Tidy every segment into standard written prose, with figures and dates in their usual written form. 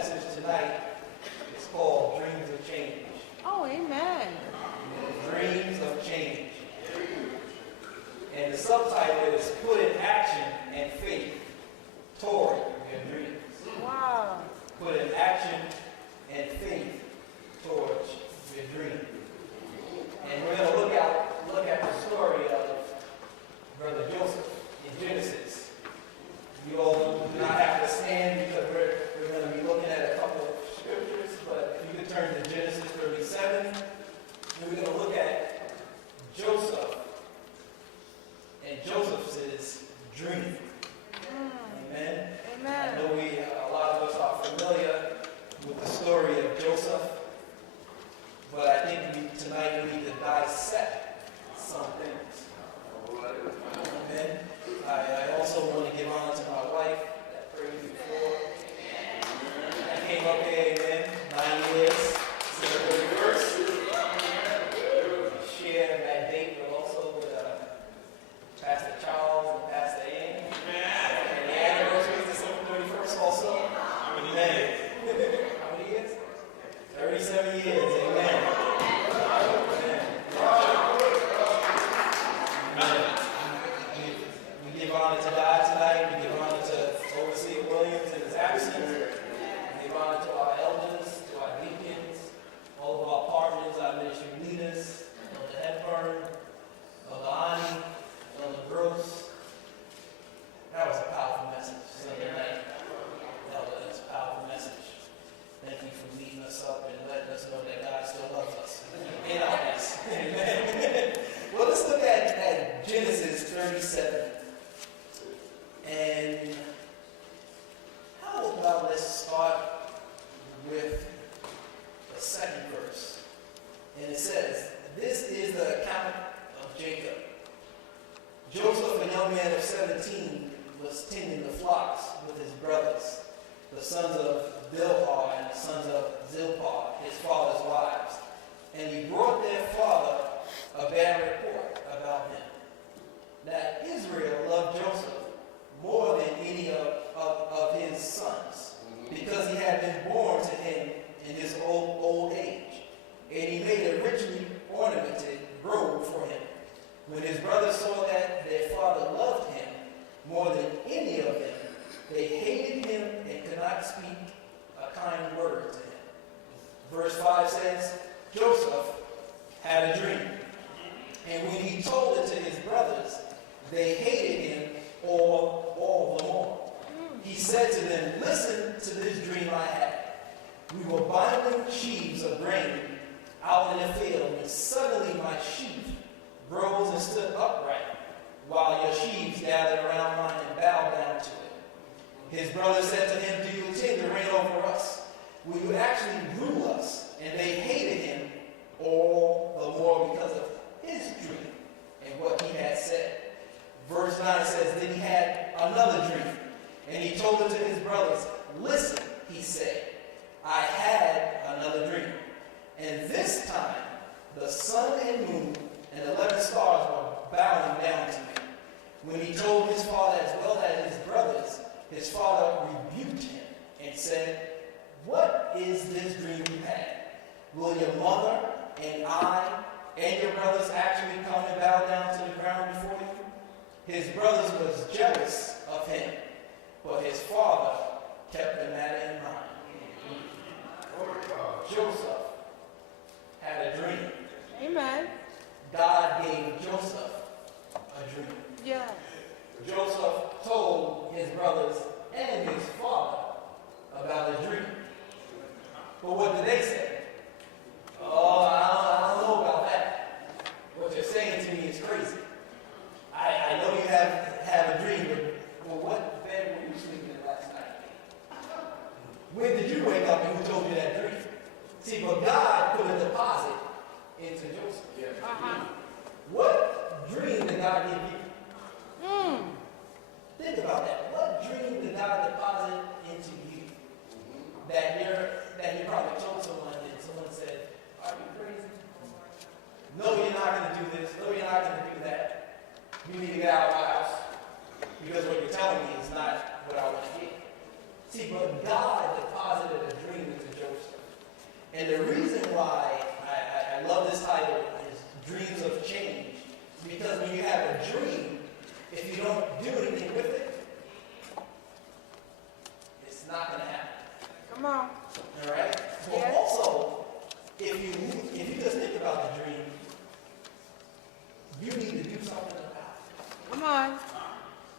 message tonight is called Dreams of Change. Oh, amen. Dreams of Change. And the subtitle is Put in Action and Faith Toward Your Dreams. Wow. Put in action and faith towards your dream. And we're going to look at the story of Brother Joseph in Genesis. You all do not have to stand because we're going to be looking at a couple of scriptures, but if you could turn to Genesis 37, and we're going to look at Joseph and Joseph's dream. Amen. Amen. I know a lot of us are familiar with the story of Joseph, but I think tonight we need to dissect some things. Amen. I also want to give honor to my wife that prayed before. I came up here, amen, 9 years, since the 31st. Share that date but also with Pastor Charles and Pastor Ann. And the anniversary is December 31st also. Amen. How many years? 37 years, amen. We give honor to God tonight. We give honor to Overseer Williams in his absence. We give honor to our elders, to our deacons, all of our partners, our ministry leaders, Elder Hepburn, Elder Ani, Elder Gross. That was a powerful message Sunday night. Elder, that's a powerful message. Thank you for leading us up and letting us know that God still loves us. In our mess. Amen. Well, let's look at Genesis 37. And how about let's start with the second verse. And it says, this is the account of Jacob. Joseph, a young man of 17, was tending the flocks with his brothers, the sons of Bilhah and the sons of Zilpah, his father's wives. And he brought their father a bad report about him, that Israel loved Joseph more than any of his sons, because he had been born to him in his old age. And he made a richly ornamented robe for him. When his brothers saw that their father loved him more than any of them, they hated him and could not speak a kind word to him. Verse 5 says, Joseph had a dream, and when he told it to his brothers, they hated him all the more. He said to them, listen to this dream I had. We were binding sheaves of grain out in the field, and suddenly my sheaf rose and stood upright, while your sheaves gathered around mine and bowed down to it. His brothers said to him, do you intend to reign over us? Will you actually rule us? And they hated him all the more because of his dream and what he had said. Verse 9 says, then he had another dream, and he told it to his brothers. Listen, he said, I had another dream. And this time, the sun and moon and 11 stars were bowing down to me. When he told his father as well as his brothers, his father rebuked him and said, what is this dream you had? Will your mother and I and your brothers actually come and bow down to the ground before you? His brothers was jealous of him, but his father kept the matter in mind. Joseph had a dream. Amen. God gave Joseph a dream. Yeah. Joseph told his brothers and his father about the dream. But what did they say? Oh, I don't know about that. What you're saying to me is crazy. I know you have a dream, but what bed were you sleeping in last night? When did you wake up and who told you that dream? See, but God put a deposit into Joseph. Uh-huh. What dream did God give you? Think about that. What dream did God deposit into you? That you probably told someone and someone said, are you crazy? No, you're not going to do this. No, you're not going to do that. You need to get out of my house because what you're telling me is not what I want to hear. See, but God deposited a dream into Joseph. And the reason why I love this title is Dreams of Change. Because when you have a dream, if you don't do anything with it, it's not going to happen. Come on. All right? But Yes. also, if you just think about the dream, you need to do something about it. Come on.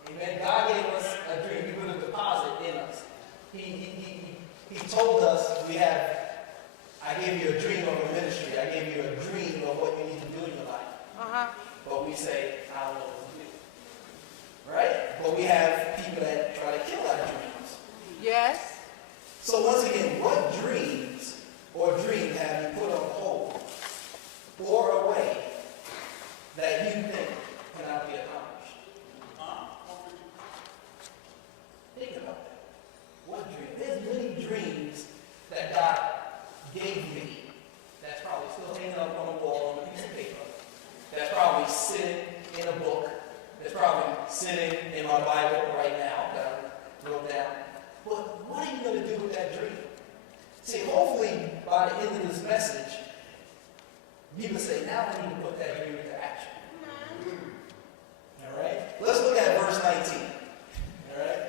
Amen. God gave us a dream. He put a deposit in us. He told us I gave you a dream of a ministry. I gave you a dream of what you need to do in your life. Uh-huh. But we say, I don't know what to do. Right? But we have people that try to kill our dreams. Yes. So once again, what dreams or dream have you put on hold or away that you think cannot be accomplished? Think about that. What dream? There's many dreams that God gave me that's probably still hanging up on the wall on a piece of paper. That's probably sitting in a book. That's probably sitting in my Bible right now that I wrote down. But what are you going to do with that dream? See, hopefully by the end of this message, you can say, now I need to put that dream into action. All right? Let's look at verse 19. All right?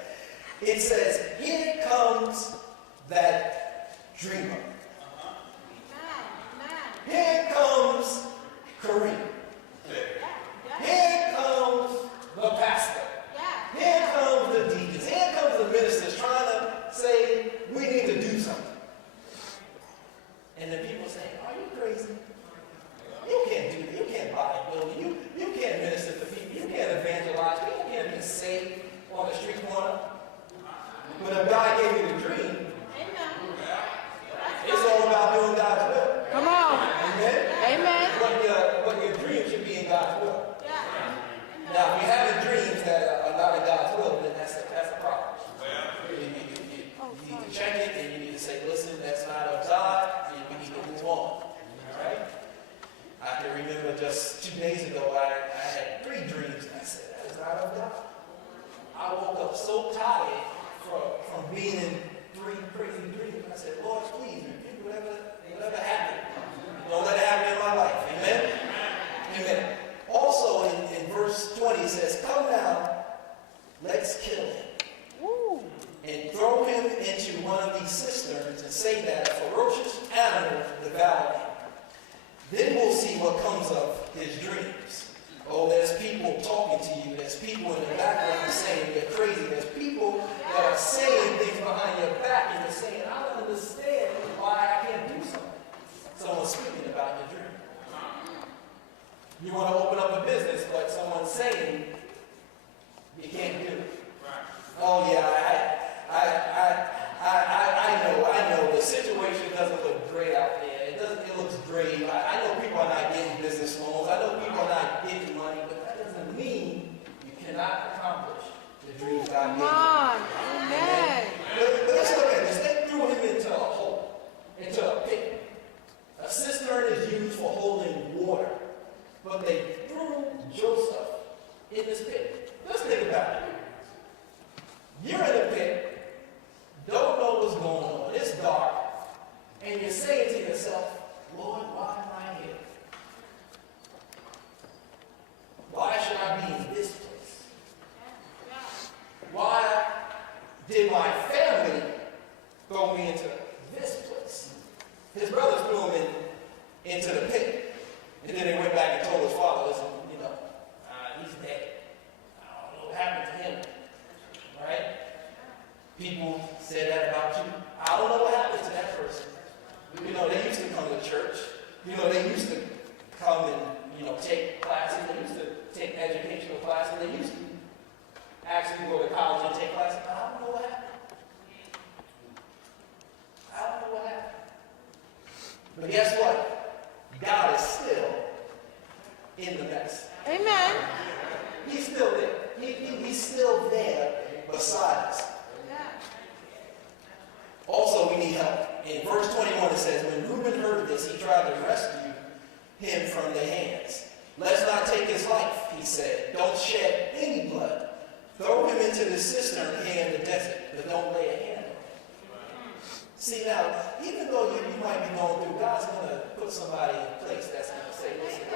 It says, here comes that dreamer. Here comes Kareem. Here comes the pastor. Here comes the deacons. Here comes the ministers trying to say, we need to do something. And the people say, are you crazy? You can't do that. You can't buy a building. You can't minister to people. You can't evangelize. You can't be saved on the street corner. But if God gave you the dream, it's all about doing God's will. Come on. Amen? Amen. What your dream should be in God's will. Now, if you're having dreams that are not in God's will, then that's a problem. You need to check it, and you need to say, listen, that's not of God, and we need to move on. All right? I can remember just 2 days ago, I had 3 dreams, and I said, that is not of God. I woke up so tired from being in 3 crazy dreams. I said, Lord, please, repeat whatever happened. Don't let it happen in my life. Amen? Amen. Also, in verse 20, it says, come now, let's kill him. Woo. And throw him into one of these cisterns and say that a ferocious animal devoured him. Then we'll see what comes of his dreams. Oh, there's people talking to you. There's people in the background saying you're crazy. There's people that are saying things behind your back, and you're saying, I don't understand why I can't do something. Someone's speaking about your dream. You want to open up a business, but someone's saying you can't do it. Oh yeah, I know. The situation doesn't look great out there. It looks great. I know people are not getting business loans. I know people are not getting money, but that doesn't mean you cannot accomplish the dreams God Come gave you. on. Amen. But let's look at this. They threw him into a hole, into a pit. A cistern is used for holding water, but they threw Joseph in this pit. Let's think about it. You're in a pit, don't know what's going on, it's dark, and you're saying to yourself, Lord, why am I here? Why should I be in this place? Why did my family throw me into this place? His brothers threw him into the pit, and then they went back and told his father, listen, he's dead. I don't know what happened to him. Right? People say that about you. I don't know what happened to that person. They used to come to church. They used to come and, take classes. They used to take educational classes. They used to actually go to college and take classes. I don't know what happened. I don't know what happened. But guess what? God is still in the mess. Amen. He's still there. He's still there beside us. Also, we need help. In verse 21, it says, when Reuben heard this, he tried to rescue him from their hands. Let's not take his life, he said. Don't shed any blood. Throw him into the cistern here in the desert, but don't lay a hand on him. See now, even though you might be going through, God's going to put somebody in place that's going to say, listen,